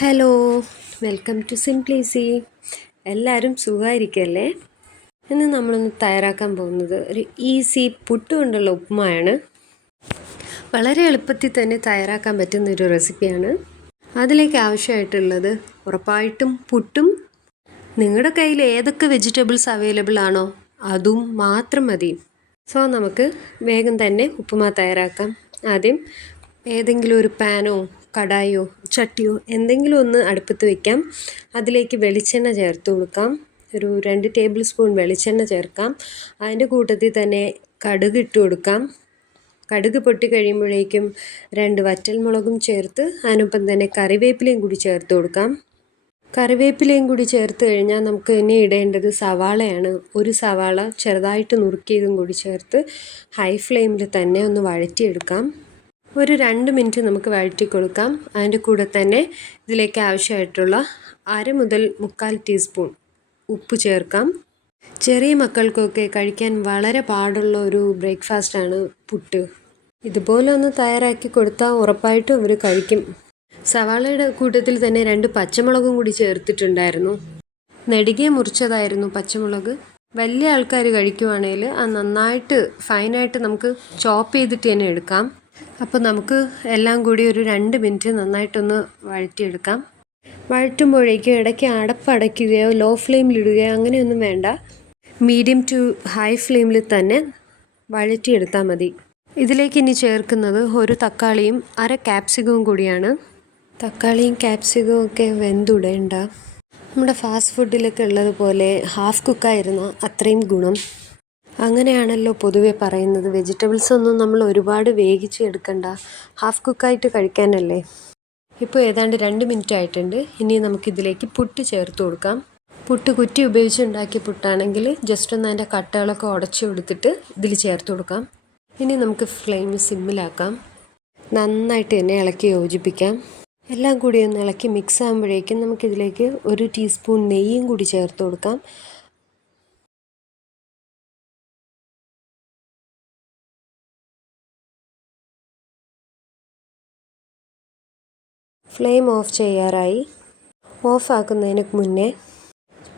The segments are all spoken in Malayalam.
ഹലോ വെൽക്കം ടു സിംപ്ലീസി എല്ലാവരും സുഖമായിരിക്കല്ലേ? ഇന്ന് നമ്മളൊന്ന് തയ്യാറാക്കാൻ പോകുന്നത് ഒരു ഈസി പുട്ട് കൊണ്ടുള്ള ഉപ്പുമായാണ്. വളരെ എളുപ്പത്തിൽ തന്നെ തയ്യാറാക്കാൻ പറ്റുന്ന ഒരു റെസിപ്പിയാണ്. അതിലേക്ക് ആവശ്യമായിട്ടുള്ളത് ഉറപ്പായിട്ടും പുട്ടും. നിങ്ങളുടെ കയ്യിൽ ഏതൊക്കെ വെജിറ്റബിൾസ് അവൈലബിൾ ആണോ അതും മാത്രം മതി. സോ നമുക്ക് വേഗം തന്നെ ഉപ്പുമാ തയ്യാറാക്കാം. ആദ്യം ഏതെങ്കിലും ഒരു പാനോ കടായോ ചട്ടിയോ എന്തെങ്കിലും ഒന്ന് അടുപ്പത്ത് വയ്ക്കാം അതിലേക്ക് വെളിച്ചെണ്ണ ചേർത്ത് കൊടുക്കാം. ഒരു രണ്ട് ടേബിൾ സ്പൂൺ വെളിച്ചെണ്ണ ചേർക്കാം. അതിന്റെ കൂട്ടത്തിൽ തന്നെ കടുക് ഇട്ട് കൊടുക്കാം. കടുക് പൊട്ടി കഴിയുമ്പോഴേക്കും രണ്ട് വറ്റൽമുളകും ചേർത്ത് അതിനൊപ്പം തന്നെ കറിവേപ്പിലയും കൂടി ചേർത്ത് കൊടുക്കാം. കറിവേപ്പിലയും കൂടി ചേർത്ത് കഴിഞ്ഞാൽ നമുക്ക് ഇനി ഇടേണ്ടത് സവാളയാണ്. ഒരു സവാള ചെറുതായിട്ട് നുറുക്കിയതും കൂടി ചേർത്ത് ഹൈ ഫ്ലെയിമിൽ തന്നെ ഒന്ന് വഴറ്റിയെടുക്കാം. ഒരു രണ്ട് മിനിറ്റ് നമുക്ക് വഴറ്റി കൊടുക്കാം. അതിന്റെ കൂടെ തന്നെ ഇതിലേക്ക് ആവശ്യമായിട്ടുള്ള അര മുതൽ മുക്കാൽ ടീസ്പൂൺ ഉപ്പ് ചേർക്കാം. ചെറിയ മക്കൾക്കൊക്കെ കഴിക്കാൻ വളരെ പാടുള്ള ഒരു ബ്രേക്ക്ഫാസ്റ്റാണ് പുട്ട്. ഇതുപോലെ ഒന്ന് തയ്യാറാക്കി കൊടുത്താൽ ഉറപ്പായിട്ടും അവർ കഴിക്കും. സവാളയുടെ കൂട്ടത്തിൽ തന്നെ രണ്ട് പച്ചമുളകും കൂടി ചേർത്തിട്ടുണ്ടായിരുന്നു. നെടുകെ മുറിച്ചതായിരുന്നു പച്ചമുളക്. വലിയ ആൾക്കാർ കഴിക്കുവാണെങ്കിൽ അത് നന്നായിട്ട് ഫൈനായിട്ട് നമുക്ക് ചോപ്പ് ചെയ്തിട്ട് തന്നെ എടുക്കാം. അപ്പോൾ നമുക്ക് എല്ലാം കൂടി ഒരു രണ്ട് മിനിറ്റ് നന്നായിട്ടൊന്ന് വഴറ്റിയെടുക്കാം. വഴറ്റുമ്പോഴേക്കും ഇടയ്ക്ക് അടപ്പടയ്ക്കുകയോ ലോ ഫ്ലെയിമിലിടുകയോ അങ്ങനെയൊന്നും വേണ്ട. മീഡിയം ടു ഹൈ ഫ്ലെയിമിൽ തന്നെ വഴറ്റിയെടുത്താൽ മതി. ഇതിലേക്ക് ഇനി ചേർക്കുന്നത് ഒരു തക്കാളിയും അര ക്യാപ്സിക്കവും കൂടിയാണ്. തക്കാളിയും ക്യാപ്സിക്കവും ഒക്കെ വെന്തുടേണ്ട. നമ്മുടെ ഫാസ്റ്റ് ഫുഡിലൊക്കെ ഉള്ളതുപോലെ ഹാഫ് കുക്കായിരുന്ന അത്രയും ഗുണം. അങ്ങനെയാണല്ലോ പൊതുവെ പറയുന്നത്. വെജിറ്റബിൾസ് ഒന്നും നമ്മൾ ഒരുപാട് വേവിച്ച് എടുക്കണ്ട. ഹാഫ് കുക്കായിട്ട് കഴിക്കാനല്ലേ. ഇപ്പോൾ ഏതാണ്ട് രണ്ട് മിനിറ്റ് ആയിട്ടുണ്ട്. ഇനി നമുക്കിതിലേക്ക് പുട്ട് ചേർത്ത് കൊടുക്കാം. പുട്ട് കുറ്റി ഉപയോഗിച്ച് ഉണ്ടാക്കിയ പുട്ടാണെങ്കിൽ ജസ്റ്റ് ഒന്ന് അതിന്റെ കട്ടകളൊക്കെ ഉടച്ചു കൊടുത്തിട്ട് ഇതിൽ ചേർത്ത് കൊടുക്കാം. ഇനി നമുക്ക് ഫ്ലെയിം സിമ്മിലാക്കാം നന്നായിട്ട് തന്നെ ഇളക്കി യോജിപ്പിക്കാം. എല്ലാം കൂടി ഒന്ന് ഇളക്കി മിക്സ് ആകുമ്പോഴേക്കും നമുക്കിതിലേക്ക് ഒരു ടീസ്പൂൺ നെയ്യും കൂടി ചേർത്ത് കൊടുക്കാം. ഫ്ലെയിം ഓഫ് ചെയ്യാറായി. ഓഫ് ആക്കുന്നതിന് മുന്നേ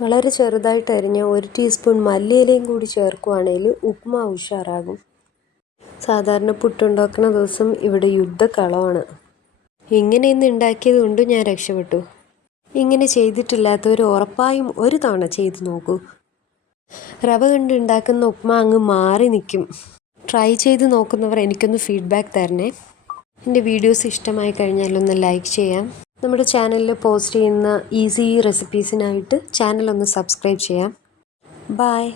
വളരെ ചെറുതായിട്ട് അരിഞ്ഞ ഒരു ടീസ്പൂൺ മല്ലിയിലയും കൂടി ചേർക്കുകയാണെങ്കിൽ ഉപ്മാ ഉഷാറാകും. സാധാരണ പുട്ടുണ്ടാക്കുന്ന ദിവസം ഇവിടെ യുദ്ധക്കളമാണ്. ഇങ്ങനെ ഇന്ന് ഉണ്ടാക്കിയത് കൊണ്ട് ഞാൻ രക്ഷപ്പെട്ടു. ഇങ്ങനെ ചെയ്തിട്ടില്ലാത്തവർ ഉറപ്പായും ഒരു തവണ ചെയ്ത് നോക്കൂ. റവ കണ്ട് ഉണ്ടാക്കുന്ന ഉപ്മ അങ്ങ് മാറി നിൽക്കും. ട്രൈ ചെയ്ത് നോക്കുന്നവർ എനിക്കൊന്ന് ഫീഡ്ബാക്ക് തരണേ. എന്റെ വീഡിയോസ് ഇഷ്ടമായി കഴിഞ്ഞാൽ ഒന്ന് ലൈക്ക് ചെയ്യാം. നമ്മുടെ ചാനലിൽ പോസ്റ്റ് ചെയ്യുന്ന ഈസി റെസിപ്പീസിനായിട്ട് ചാനൽ ഒന്ന് സബ്സ്ക്രൈബ് ചെയ്യാം. ബായ്